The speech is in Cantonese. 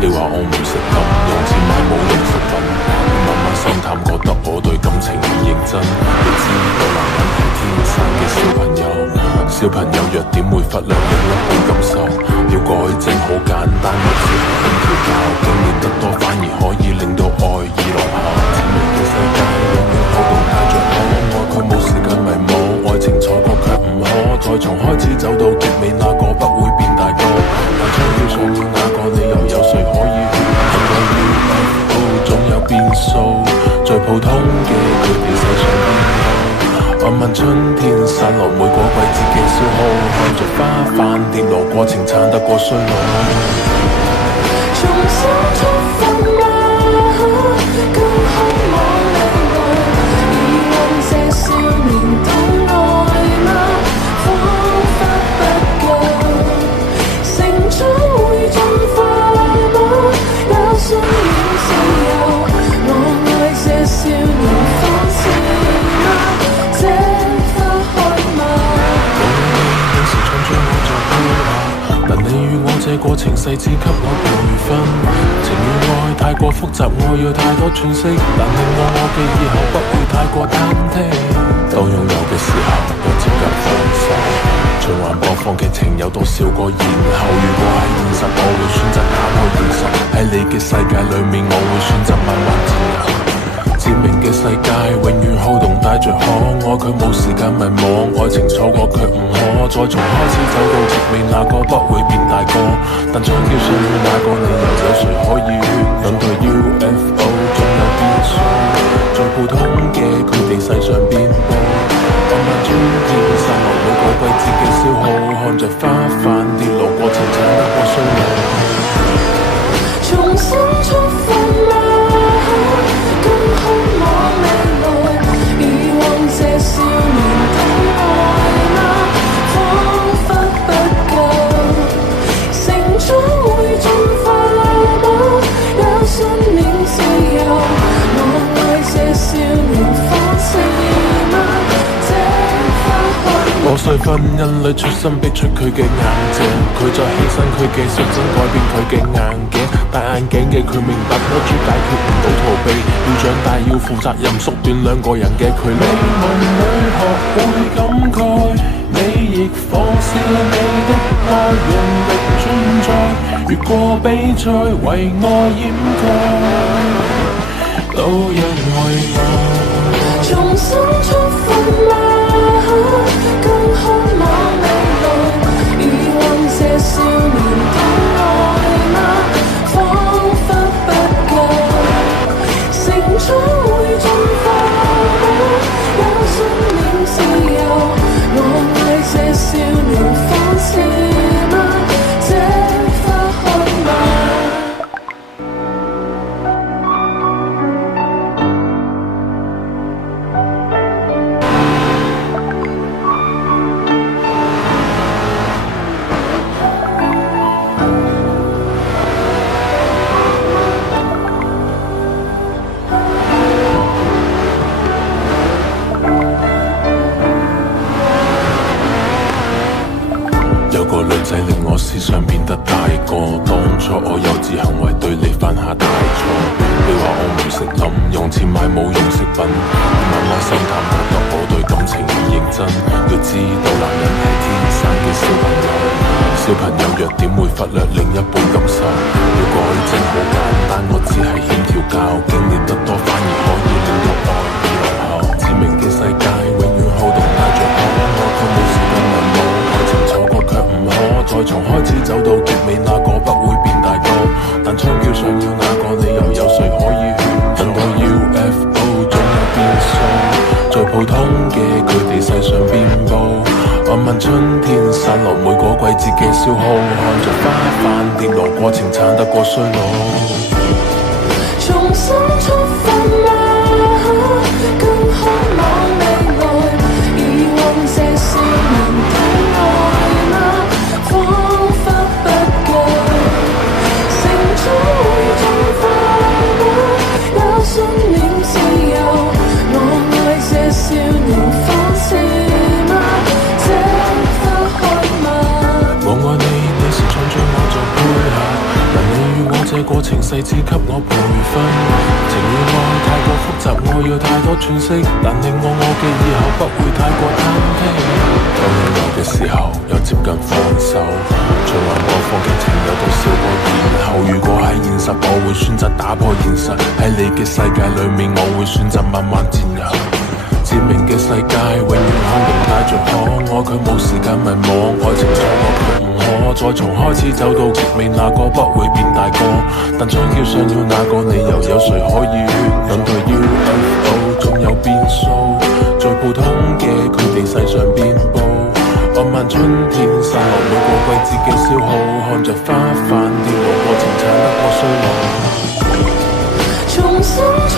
你話我唔識諗，用錢買冇用食品，你慢慢心淡，覺得我對感情唔認真。你知道男人係天生嘅小朋友，小朋友弱點會忽略另一半感受，要改正好簡單，我只係輕調教，經驗得多反而可以令到愛意落下。甜蜜嘅世界永遠好動帶着可愛，佢冇時間迷惘，愛情錯過卻唔可，再從開始走到結尾，那個不會變大個。但槍要上了那個理由，有誰可以勸？很多 UFO 總有變數，最普通嘅佢哋世上邊個？漫漫春天散落每個季節嘅消耗，看着花瓣跌落，過程慘得過衰老。重新出發嗎？更渴望未來，以往這少年的愛嗎？彷彿不夠，成長會進化嗎？也信念自由，我愛這少年方式嗎？這花開嗎？有時唱將我做配合，但你與我這過程細緻給我培訓。情與愛太過複雜，我要太多詮釋，但令我嘅以後不會太過忐忑。當擁有嘅時候，我接近放手。循環播放劇情有多少個然後？如果係現實，我會選擇打開現實。喺你嘅世界裏面，我會選擇慢慢自由。致命嘅世界永遠好動帶着可愛，佢冇時間迷惘，愛情錯過卻唔可，再從開始走到結尾，那個不會變大個。但槍叫上了那個理由，有誰可以勸？等待 UFO 總有變數，最普通嘅佢哋世上變報。漫漫春天散落每個季節嘅消耗，看着花瓣跌落，過程慘得過衰老。重新出發嗎？更渴望未來，以往這少年的愛嗎？彷彿不夠，成長會進化嗎？有信念自由，我愛這少年方式嗎？這花開嗎？破碎婚姻裏出生逼出佢嘅硬淨，佢再犧牲佢嘅率真改變佢嘅硬頸，戴眼鏡嘅佢明白魔珠解決唔到逃避，要長大要負責任，縮短兩個人嘅距離。你問女學會感慨，你亦放肆你的愛，用力存在，越過比賽為愛掩蓋，路人為愛。重新出發嗎？更渴望未來，以往這少年的愛嗎？彷彿不夠，成長會進化嗎？有信念自由，我愛這少年方式嗎？這花開嗎？有個女仔令我思想變得大個，當初我幼稚行為對你犯下大錯。你話我唔識諗，用錢買冇用飾品，慢慢心淡，覺得我對感情唔認真。要知道男人係天生嘅小朋友，小朋友弱點會忽略另一半感受，要改正好簡單，我只係欠調教，經驗得多反而可以令到愛意落後。致命嘅世界永遠好動帶着可愛，佢冇時間迷惘，愛情錯過卻唔可，再從開始走到結尾，那個不會變大個。但槍叫上了那個理由，有誰可以勸？很多 UFO 總有變數，最普通嘅佢哋世上遍佈。漫漫春天散落每個季節嘅消耗，看着花瓣跌落，過程慘得過衰老。重新出發嗎？更渴望未來，以往這少年的愛嗎？彷彿不夠，成長會進化嗎？有信念自由，我愛這少年方式嗎？這花開嗎？我愛你，你是唱將我做配合，但你與我這這過程細緻給我培訓。情與愛太過複雜，我要太多詮釋，但令我記以後不會太過單剔。當擁有嘅時候又接近放手，循環播放劇情有到笑過，然後如果喺現實，我會選擇打破現實。喺你嘅世界裏面，我會選擇慢慢佔有。致命嘅世界永遠肯定帶着可愛，佢冇時間迷惘，愛情錯過佢唔可再從開始走到極尾，那個不會變大個，但想要那個理由，有誰可以引退 UFO？ 總有變數，最普通嘅佢哋世上遍佈，按漫春天散落每個季節嘅消耗，看着花瓣掉落過程產得我衰老。重新出